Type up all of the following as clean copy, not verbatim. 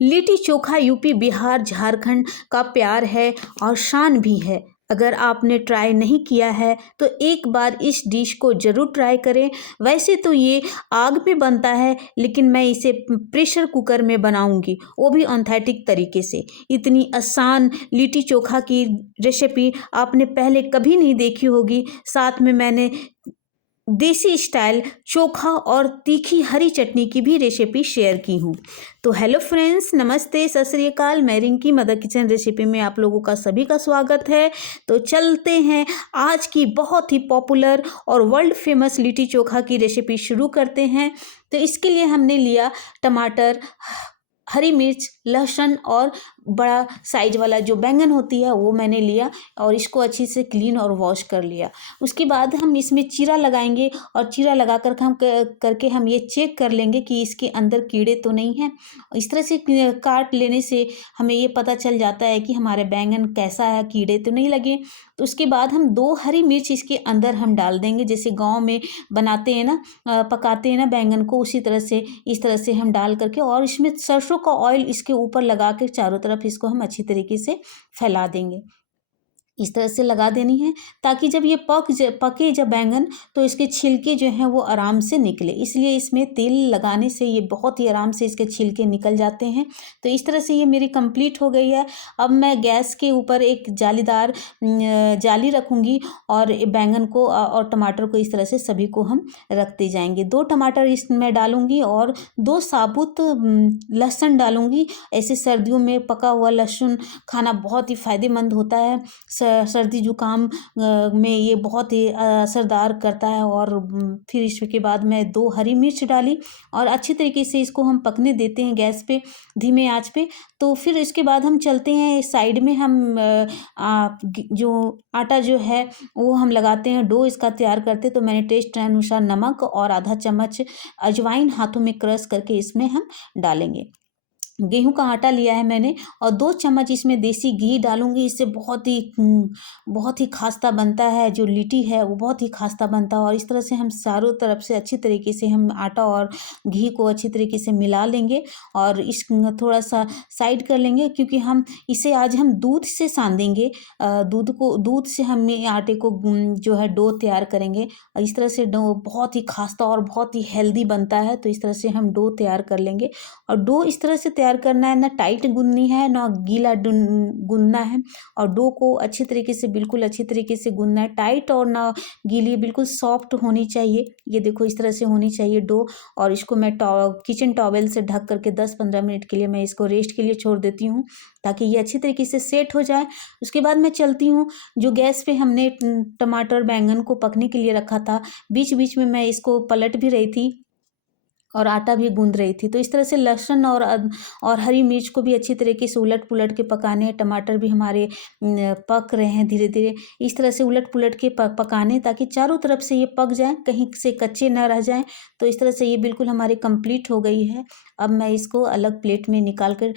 Litti chokha UP, Bihar, Jharkhand का प्यार है और शान भी है। अगर आपने ट्राई नहीं किया है तो एक बार इस डिश को ज़रूर ट्राई करें। वैसे तो ये आग पे बनता है, लेकिन मैं इसे प्रेशर कुकर में बनाऊंगी, वो भी ऑथेंटिक तरीके से। इतनी आसान लिट्टी चोखा की रेसिपी आपने पहले कभी नहीं देखी होगी। साथ में मैंने देसी स्टाइल चोखा और तीखी हरी चटनी की भी रेसिपी शेयर की हूँ। तो हेलो फ्रेंड्स, नमस्ते, सत श्री अकाल। मैं रिंकी मदर किचन रेसिपी में आप लोगों का सभी का स्वागत है। तो चलते हैं, आज की बहुत ही पॉपुलर और वर्ल्ड फेमस लिट्टी चोखा की रेसिपी शुरू करते हैं। तो इसके लिए हमने लिया टमाटर, हरी मिर्च, लहसुन और बड़ा साइज वाला जो बैंगन होती है वो मैंने लिया और इसको अच्छी से क्लीन और वॉश कर लिया। उसके बाद हम इसमें चीरा लगाएंगे और चीरा लगा कर हम करके हम ये चेक कर लेंगे कि इसके अंदर कीड़े तो नहीं हैं। इस तरह से काट लेने से हमें ये पता चल जाता है कि हमारे बैंगन कैसा है, कीड़े तो नहीं लगे। तो उसके बाद हम 2 हरी मिर्च इसके अंदर हम डाल देंगे, जैसे गाँव में बनाते हैं ना, पकाते हैं ना बैंगन को, उसी तरह से इस तरह से हम डाल करके और इसमें सरसों का ऑयल इसके ऊपर लगा के चारों तरफ इसको हम अच्छी तरीके से फैला देंगे। इस तरह से लगा देनी है ताकि जब ये पके जब बैंगन, तो इसके छिलके जो हैं वो आराम से निकले। इसलिए इसमें तेल लगाने से ये बहुत ही आराम से इसके छिलके निकल जाते हैं। तो इस तरह से ये मेरी कंप्लीट हो गई है। अब मैं गैस के ऊपर एक जालीदार जाली रखूँगी और बैंगन को और टमाटर को इस तरह से सभी को हम रखते जाएंगे। 2 टमाटर इसमें डालूँगी और 2 साबुत लहसुन डालूँगी। ऐसे सर्दियों में पका हुआ लहसुन खाना बहुत ही फ़ायदेमंद होता है। सर्दी जुकाम में ये बहुत ही असरदार करता है। और फिर इसके बाद मैं 2 हरी मिर्च डाली और अच्छी तरीके से इसको हम पकने देते हैं गैस पे, धीमे आंच पे। तो फिर इसके बाद हम चलते हैं साइड में, हम जो आटा जो है वो हम लगाते हैं, डो इसका तैयार करते हैं। तो मैंने टेस्ट अनुसार नमक और आधा चम्मच अजवाइन हाथों में क्रश करके इसमें हम डालेंगे। गेहूं का आटा लिया है मैंने और 2 चम्मच इसमें देसी घी डालूंगी। इससे बहुत ही खास्ता बनता है, जो लिट्टी है वो बहुत ही खास्ता बनता है। और इस तरह से हम चारों तरफ से अच्छी तरीके से हम आटा और घी को अच्छी तरीके से मिला लेंगे और इस थोड़ा सा साइड कर लेंगे, क्योंकि हम इसे आज हम दूध से सानेंगे। दूध से हम ये आटे को जो है डो तैयार करेंगे। और इस तरह से डो बहुत ही खास्ता और बहुत ही हेल्दी बनता है। तो इस तरह से हम डो तैयार कर लेंगे और डो इस तरह से तैयार करना है, ना टाइट गूंदनी है ना गीला गूंदना है। और डो को अच्छी तरीके से, बिल्कुल अच्छी तरीके से गूंदना है, टाइट और ना गीली, बिल्कुल सॉफ्ट होनी चाहिए। ये देखो इस तरह से होनी चाहिए डो। और इसको मैं किचन टॉवेल से ढक करके 10-15 मिनट के लिए मैं इसको रेस्ट के लिए छोड़ देती हूँ, ताकि ये अच्छी तरीके से सेट हो जाए। उसके बाद मैं चलती हूँ, जो गैस पे हमने टमाटर बैंगन को पकने के लिए रखा था, बीच बीच में मैं इसको पलट भी रही थी और आटा भी गूंद रही थी। तो इस तरह से लहसुन और हरी मिर्च को भी अच्छी तरीके से उलट पुलट के पकाने हैं। टमाटर भी हमारे पक रहे हैं धीरे धीरे। इस तरह से उलट पुलट के पकाने, ताकि चारों तरफ से ये पक जाएं, कहीं से कच्चे ना रह जाएं। तो इस तरह से ये बिल्कुल हमारी कंप्लीट हो गई है। अब मैं इसको अलग प्लेट में निकाल कर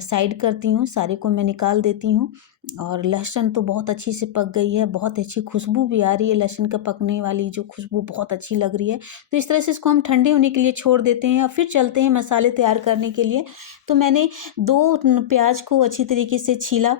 साइड करती हूँ, सारे को मैं निकाल देती हूँ। और लहसुन तो बहुत अच्छी से पक गई है, बहुत अच्छी खुशबू भी आ रही है, लहसुन का पकने वाली जो खुशबू बहुत अच्छी लग रही है। तो इस तरह से इसको हम ठंडे होने के लिए छोड़ देते हैं और फिर चलते हैं मसाले तैयार करने के लिए। तो मैंने 2 प्याज को अच्छी तरीके से छीला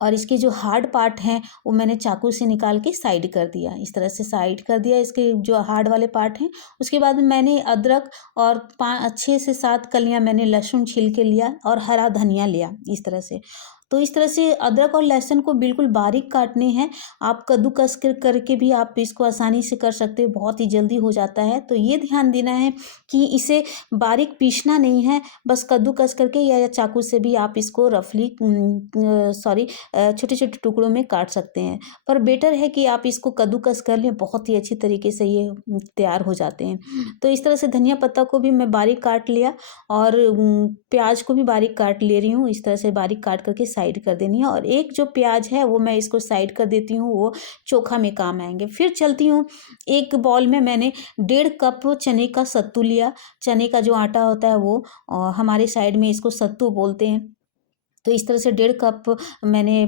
और इसके जो हार्ड पार्ट हैं वो मैंने चाकू से निकाल के साइड कर दिया। इस तरह से साइड कर दिया इसके जो हार्ड वाले पार्ट हैं। उसके बाद मैंने अदरक और 6 से 7 कलियां मैंने लहसुन छील के लिया और हरा धनिया लिया इस तरह से। तो इस तरह से अदरक और लहसुन को बिल्कुल बारीक काटने हैं। आप कद्दूकस करके भी आप इसको आसानी से कर सकते हो, बहुत ही जल्दी हो जाता है। तो ये ध्यान देना है कि इसे बारीक पीसना नहीं है, बस कद्दूकस करके या चाकू से भी आप इसको रफली छोटे छोटे टुकड़ों में काट सकते हैं। पर बेटर है कि आप इसको कद्दूकस कर लें, बहुत ही अच्छी तरीके से ये तैयार हो जाते हैं। तो इस तरह से धनिया पत्ता को भी मैं बारीक काट लिया और प्याज को भी बारीक काट ले रही हूँ। इस तरह से बारीक काट करके साइड कर देनी है। और एक जो प्याज है वो मैं इसको साइड कर देती हूँ, वो चोखा में काम आएंगे। फिर चलती हूँ, एक बाउल में मैंने 1.5 कप चने का सत्तू लिया। चने का जो आटा होता है वो हमारे साइड में इसको सत्तू बोलते हैं। तो इस तरह से 1.5 कप मैंने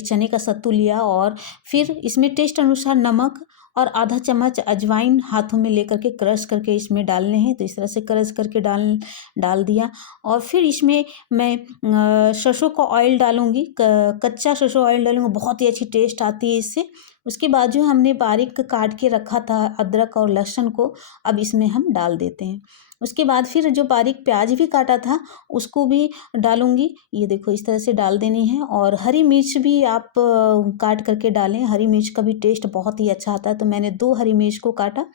चने का सत्तू लिया और फिर इसमें टेस्ट अनुसार नमक और आधा चम्मच अजवाइन हाथों में लेकर के क्रश करके इसमें डालने हैं। तो इस तरह से क्रश करके डाल दिया। और फिर इसमें मैं सरसों का ऑयल डालूँगी, कच्चा सरसों ऑयल डालूँगी, बहुत ही अच्छी टेस्ट आती है इससे। उसके बाद जो हमने बारीक काट के रखा था अदरक और लहसुन को, अब इसमें हम डाल देते हैं। उसके बाद फिर जो बारीक प्याज भी काटा था उसको भी डालूँगी। ये देखो इस तरह से डाल देनी है। और हरी मिर्च भी आप काट करके डालें, हरी मिर्च का भी टेस्ट बहुत ही अच्छा आता है। तो मैंने 2 हरी मिर्च को काटा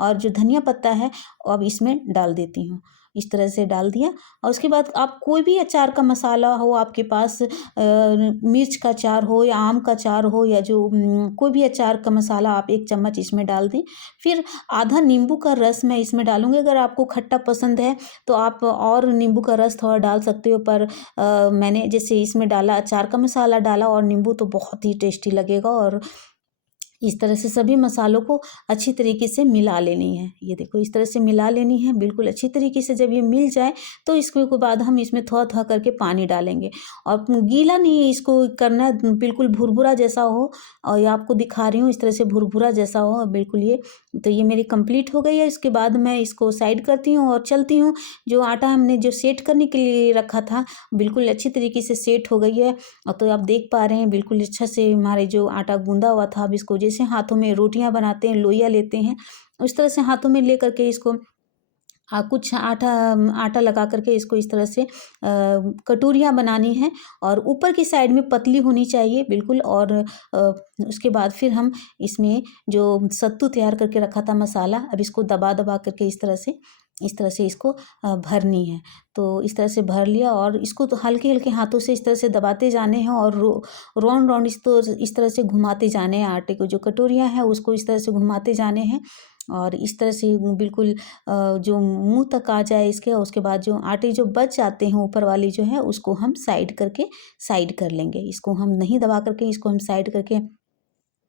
और जो धनिया पत्ता है अब इसमें डाल देती हूँ। इस तरह से डाल दिया। और उसके बाद आप कोई भी अचार का मसाला हो आपके पास, मिर्च का अचार हो या आम का अचार हो या जो कोई भी अचार का मसाला आप 1 चम्मच इसमें डाल दें। फिर आधा नींबू का रस मैं इसमें डालूँगी। अगर आपको खट्टा पसंद है तो आप और नींबू का रस थोड़ा डाल सकते हो, पर मैंने जैसे इसमें डाला अचार का मसाला डाला और नींबू, तो बहुत ही टेस्टी लगेगा। और इस तरह से सभी मसालों को अच्छी तरीके से मिला लेनी है। ये देखो इस तरह से मिला लेनी है बिल्कुल अच्छी तरीके से। जब ये मिल जाए तो इसके बाद हम इसमें थोड़ा-थोड़ा करके पानी डालेंगे और गीला नहीं इसको करना है, बिल्कुल भुरभुरा जैसा हो। और ये आपको दिखा रही हूँ इस तरह से भुरभुरा जैसा हो बिल्कुल ये। तो ये मेरी कंप्लीट हो गई है। इसके बाद मैं इसको साइड करती हूँ और चलती हूँ। जो आटा हमने जो सेट करने के लिए रखा था बिल्कुल अच्छी तरीके से सेट हो गई है। तो आप देख पा रहे हैं बिल्कुल अच्छा से हमारे जो आटा गूँधा हुआ था, अब इसको जैसे हाथों में रोटियां बनाते हैं, लोइयां लेते हैं, उस तरह से हाथों में ले करके इसको कुछ आटा आटा लगा करके इसको इस तरह से कटोरियाँ बनानी है। और ऊपर की साइड में पतली होनी चाहिए बिल्कुल। और उसके बाद फिर हम इसमें जो सत्तू तैयार करके रखा था मसाला, अब इसको दबा दबा करके इस तरह से इसको भरनी है। तो इस तरह से भर लिया और इसको तो हल्के हल्के हाथों से इस तरह से दबाते जाने हैं और राउंड राउंड इस तरह से घुमाते जाने हैं। आटे को जो कटोरियाँ हैं उसको इस तरह से घुमाते जाने हैं और इस तरह से बिल्कुल जो मुंह तक आ जाए इसके। उसके बाद जो आटे जो बच जाते हैं ऊपर वाली जो है उसको हम साइड कर लेंगे। इसको हम नहीं दबा करके इसको हम साइड करके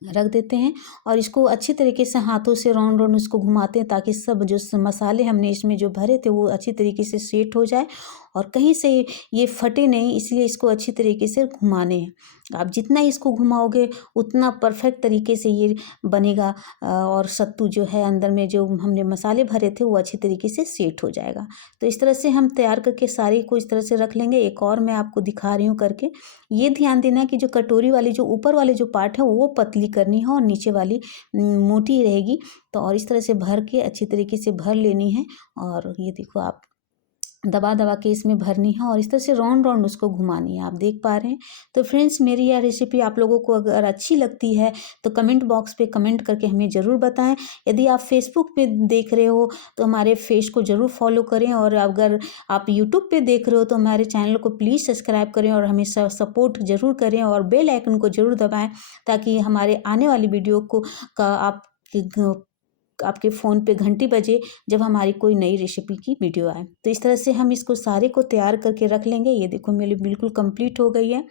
रख देते हैं और इसको अच्छी तरीके से हाथों से राउंड राउंड उसको घुमाते हैं ताकि सब जो मसाले हमने इसमें जो भरे थे वो अच्छी तरीके से सेट हो जाए और कहीं से ये फटे नहीं, इसलिए इसको अच्छी तरीके से घुमाने हैं। आप जितना इसको घुमाओगे उतना परफेक्ट तरीके से ये बनेगा और सत्तू जो है अंदर में जो हमने मसाले भरे थे वो अच्छी तरीके से सेट हो जाएगा। तो इस तरह से हम तैयार करके सारी को इस तरह से रख लेंगे। एक और मैं आपको दिखा रही हूँ करके। ये ध्यान देना है कि जो कटोरी वाली जो ऊपर वाले जो पार्ट है वो पतली करनी है और नीचे वाली मोटी रहेगी। तो और इस तरह से भर के अच्छी तरीके से भर लेनी है और ये देखो आप दबा दबा के इसमें भरनी है और इस तरह से राउंड राउंड उसको घुमानी है। आप देख पा रहे हैं। तो फ्रेंड्स मेरी यह रेसिपी आप लोगों को अगर अच्छी लगती है तो कमेंट बॉक्स पे कमेंट करके हमें ज़रूर बताएं। यदि आप फेसबुक पे देख रहे हो तो हमारे पेज को ज़रूर फॉलो करें और अगर आप यूट्यूब पे देख रहे हो तो हमारे चैनल को प्लीज़ सब्सक्राइब करें और हमें सपोर्ट ज़रूर करें और बेल आइकन को ज़रूर दबाएँ ताकि हमारे आने वाली वीडियो को का आपके फ़ोन पे घंटी बजे जब हमारी कोई नई रेसिपी की वीडियो आए। तो इस तरह से हम इसको सारे को तैयार करके रख लेंगे। ये देखो मेरी बिल्कुल कंप्लीट हो गई है।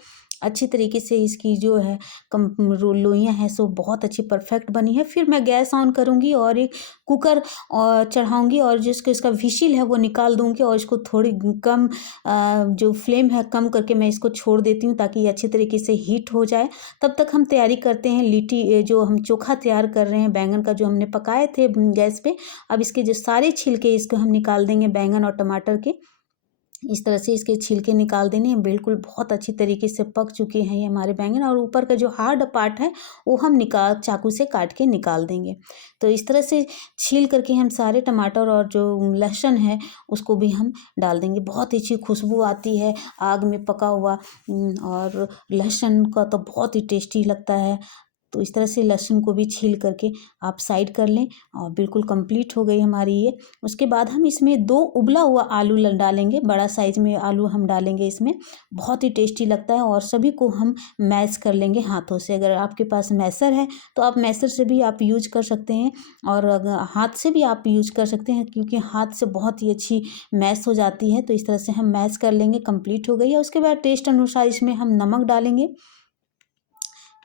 अच्छी तरीके से इसकी जो है लोइयाँ हैं सो बहुत अच्छी परफेक्ट बनी है। फिर मैं गैस ऑन करूँगी और एक कुकर चढ़ाऊँगी और जिसको इसका व्हिसिल है वो निकाल दूँगी और इसको थोड़ी कम जो फ्लेम है कम करके मैं इसको छोड़ देती हूँ ताकि ये अच्छी तरीके से हीट हो जाए। तब तक हम तैयारी करते हैं लिट्टी जो हम चोखा तैयार कर रहे हैं बैंगन का जो हमने पकाए थे गैस पे। अब इसके जो सारे छिलके इसको हम निकाल देंगे बैंगन और टमाटर के। इस तरह से इसके छिलके निकाल देने हैं। बिल्कुल बहुत अच्छी तरीके से पक चुके हैं ये हमारे बैंगन और ऊपर का जो हार्ड पार्ट है वो हम चाकू से काट के निकाल देंगे। तो इस तरह से छील करके हम सारे टमाटर और जो लहसुन है उसको भी हम डाल देंगे। बहुत ही अच्छी खुशबू आती है आग में पका हुआ और लहसुन का तो बहुत ही टेस्टी लगता है। तो इस तरह से लहसुन को भी छील करके आप साइड कर लें और बिल्कुल कंप्लीट हो गई हमारी ये। उसके बाद हम इसमें 2 उबला हुआ आलू डालेंगे, बड़ा साइज में आलू हम डालेंगे इसमें। बहुत ही टेस्टी लगता है और सभी को हम मैश कर लेंगे हाथों से। अगर आपके पास मैसर है तो आप मैसर से भी आप यूज कर सकते हैं और अगर हाथ से भी आप यूज कर सकते हैं क्योंकि हाथ से बहुत ही अच्छी मैश हो जाती है। तो इस तरह से हम मैश कर लेंगे। कंप्लीट हो गई है। उसके बाद टेस्ट अनुसार इसमें हम नमक डालेंगे।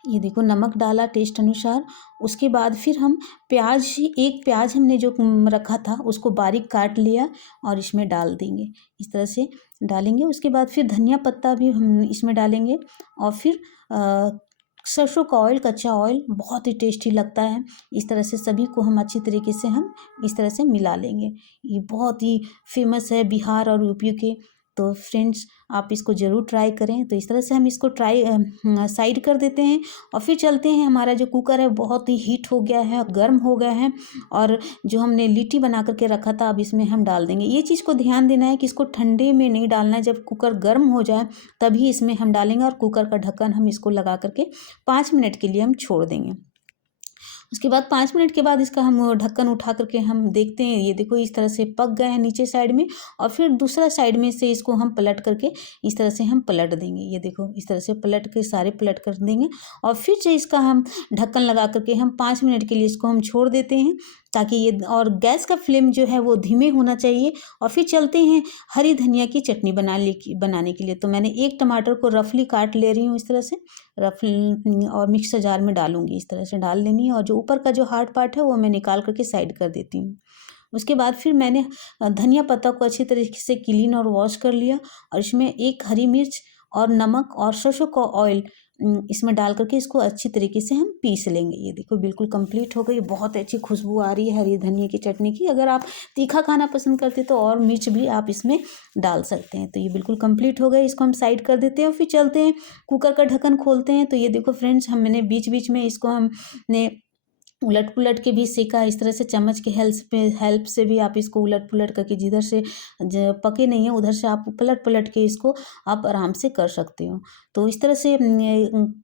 ये देखो नमक डाला टेस्ट अनुसार। उसके बाद फिर हम एक प्याज हमने जो रखा था उसको बारीक काट लिया और इसमें डाल देंगे। इस तरह से डालेंगे। उसके बाद फिर धनिया पत्ता भी हम इसमें डालेंगे और फिर सरसों का ऑयल, कच्चा ऑयल बहुत ही टेस्टी लगता है। इस तरह से सभी को हम अच्छी तरीके से हम इस तरह से मिला लेंगे। ये बहुत ही फेमस है बिहार और यूपी के। तो फ्रेंड्स, आप इसको ज़रूर ट्राई करें। तो इस तरह से हम इसको साइड कर देते हैं और फिर चलते हैं। हमारा जो कुकर है बहुत ही हीट हो गया है और गर्म हो गया है, और जो हमने लिट्टी बना करके रखा था अब इसमें हम डाल देंगे। ये चीज़ को ध्यान देना है कि इसको ठंडे में नहीं डालना है, जब कुकर गर्म हो जाए तभी इसमें हम डालेंगे, और कुकर का ढक्कन हम इसको लगा करके 5 मिनट के लिए हम छोड़ देंगे। उसके बाद 5 मिनट के बाद इसका हम ढक्कन उठा करके हम देखते हैं। ये देखो इस तरह से पक गए हैं नीचे साइड में, और फिर दूसरा साइड में से इसको हम पलट करके इस तरह से हम पलट देंगे। ये देखो इस तरह से पलट के सारे पलट कर देंगे, और फिर से इसका हम ढक्कन लगा करके हम 5 मिनट के लिए इसको हम छोड़ देते हैं, ताकि ये, और गैस का फ्लेम जो है वो धीमे होना चाहिए। और फिर चलते हैं हरी धनिया की चटनी बनाने के लिए। तो मैंने एक टमाटर को रफली काट ले रही हूँ इस तरह से रफली, और मिक्सर जार में डालूंगी। इस तरह से डाल लेनी है, और जो ऊपर का जो हार्ड पार्ट है वो मैं निकाल करके साइड कर देती हूँ। उसके बाद फिर मैंने धनिया पत्ता को अच्छी तरीके से क्लीन और वॉश कर लिया, और इसमें एक हरी मिर्च और नमक और सरसों का ऑयल इसमें डाल करके इसको अच्छी तरीके से हम पीस लेंगे। ये देखो बिल्कुल कंप्लीट हो गई। बहुत अच्छी खुशबू आ रही है हरी धनिया की चटनी की। अगर आप तीखा खाना पसंद करते तो और मिर्च भी आप इसमें डाल सकते हैं। तो ये बिल्कुल कंप्लीट हो गई। इसको हम साइड कर देते हैं और फिर चलते हैं कुकर का ढक्कन खोलते हैं। तो ये देखो फ्रेंड्स, मैंने बीच बीच में इसको हमने उलट पुलट के भी सेका। इस तरह से चम्मच के हेल्प से भी आप इसको उलट पुलट करके, जिधर से पके नहीं है उधर से आप पलट पलट के इसको आप आराम से कर सकते हो। तो इस तरह से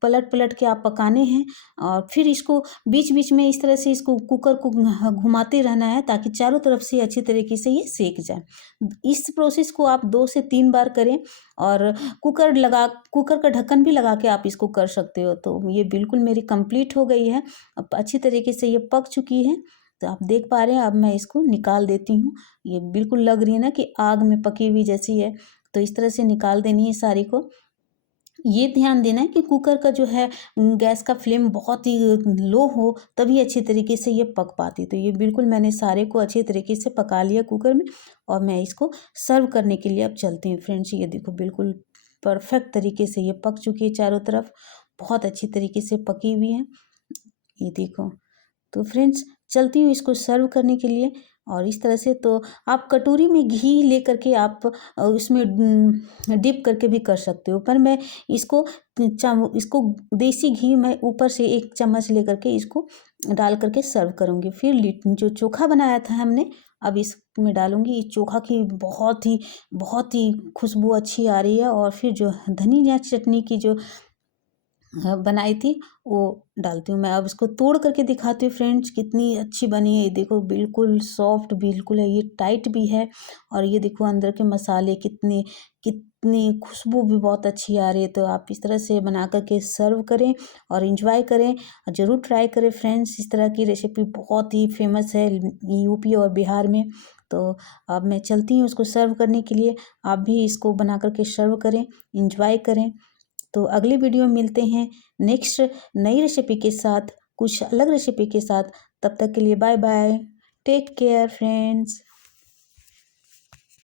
पलट पलट के आप पकाने हैं, और फिर इसको बीच बीच में इस तरह से इसको कुकर को घुमाते रहना है, ताकि चारों तरफ से अच्छी तरीके से ये सेक जाए। इस प्रोसेस को आप 2 से 3 बार करें, और कुकर का ढक्कन भी लगा के आप इसको कर सकते हो। तो ये बिल्कुल मेरी कंप्लीट हो गई है। अब अच्छी तरीके से ये पक चुकी है। तो आप देख पा रहे हैं। अब मैं इसको निकाल देती हूँ। ये बिल्कुल लग रही है ना कि आग में पकी हुई जैसी है। तो इस तरह से निकाल देनी है सारी को। ये ध्यान देना है कि कुकर का जो है गैस का फ्लेम बहुत ही लो हो, तभी अच्छी तरीके से ये पक पाती। तो ये बिल्कुल मैंने सारे को अच्छी तरीके से पका लिया कुकर में, और मैं इसको सर्व करने के लिए अब चलती हूँ। फ्रेंड्स, ये देखो बिल्कुल परफेक्ट तरीके से ये पक चुकी है चारों तरफ, बहुत अच्छी तरीके से पकी हुई है। ये देखो। तो फ्रेंड्स, चलती हूँ इसको सर्व करने के लिए। और इस तरह से तो आप कटोरी में घी ले करके आप उसमें डिप करके भी कर सकते हो, पर मैं इसको देसी घी मैं ऊपर से 1 चम्मच ले करके इसको डाल करके सर्व करूँगी। फिर जो चोखा बनाया था हमने, अब इसमें डालूँगी। इस चोखा की बहुत ही खुशबू अच्छी आ रही है। और फिर जो धनिया चटनी की जो बनाई थी वो डालती हूँ मैं। अब इसको तोड़ करके दिखाती हूँ फ्रेंड्स, कितनी अच्छी बनी है। ये देखो बिल्कुल सॉफ्ट बिल्कुल है, ये टाइट भी है। और ये देखो अंदर के मसाले कितनी कितनी खुशबू भी बहुत अच्छी आ रही है। तो आप इस तरह से बना करके सर्व करें और इंजॉय करें, और ज़रूर ट्राई करें फ्रेंड्स। इस तरह की रेसिपी बहुत ही फेमस है यूपी और बिहार में। तो अब मैं चलती हूँ उसको सर्व करने के लिए। आप भी इसको बना करके सर्व करें, इंजॉय करें। तो अगली वीडियो में मिलते हैं नेक्स्ट नई रेसिपी के साथ, कुछ अलग रेसिपी के साथ। तब तक के लिए bye bye, take care friends.